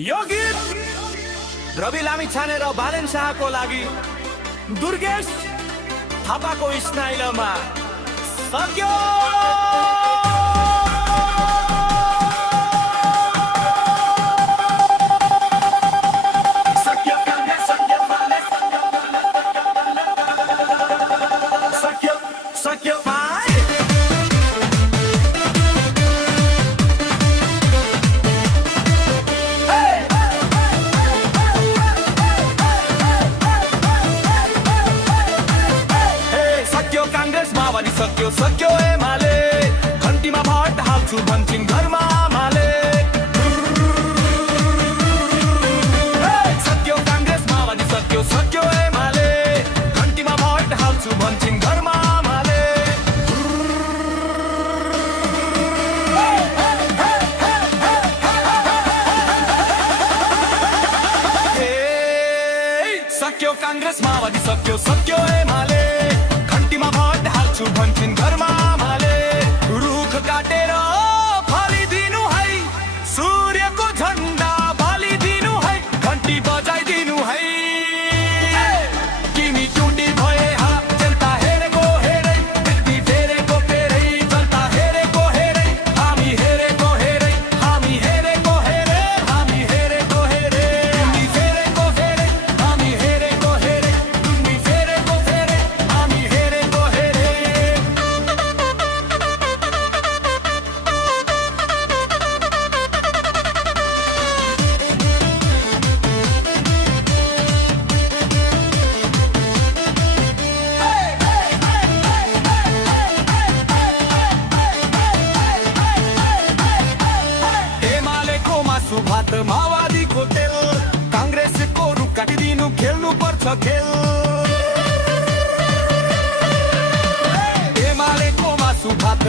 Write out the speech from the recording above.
यो गीत रवि लामिछाने र बालेन शाहको लागि दुर्गेश थापाको स्टाइलमा सक्यो। सक्यो सक्यो एमाले घन्टीमा भट हाल्छु भन्छन् घरमा आमाले। सक्यो कांग्रेस माओवादी सक्यो सक्यो एमाले घन्टीमा भट हाल्छु भन्छन् घरमा आमाले। सक्यो कांग्रेस माओवादी सक्यो सक्यो एमाले घन्टीमा भट हाल्छु भन्छन् घरमा आमाले। रुख काटेर फालिदिनु है सूर्यको झण्डा बालिदिनु है घन्टी बजाइदिनु है। तिमी टुटी भए हा जनता हेरेको हेरै बित्ती फेरेको फेरै जनता हेरेको हेरै हामी हेरेको हेरै हामी हेरेको हेरै हामी हेरेको हेरै तिमी फेरेको फेरै हामी हेरेको हेरै तिमी फेरेको फेरै हामी हेरेको हेरै। एमालेको मासु भात माओवादीको तेल कांग्रेसको रुख काटिदिनु खेल्नु पर्छ खेल। एमालेको मासु भात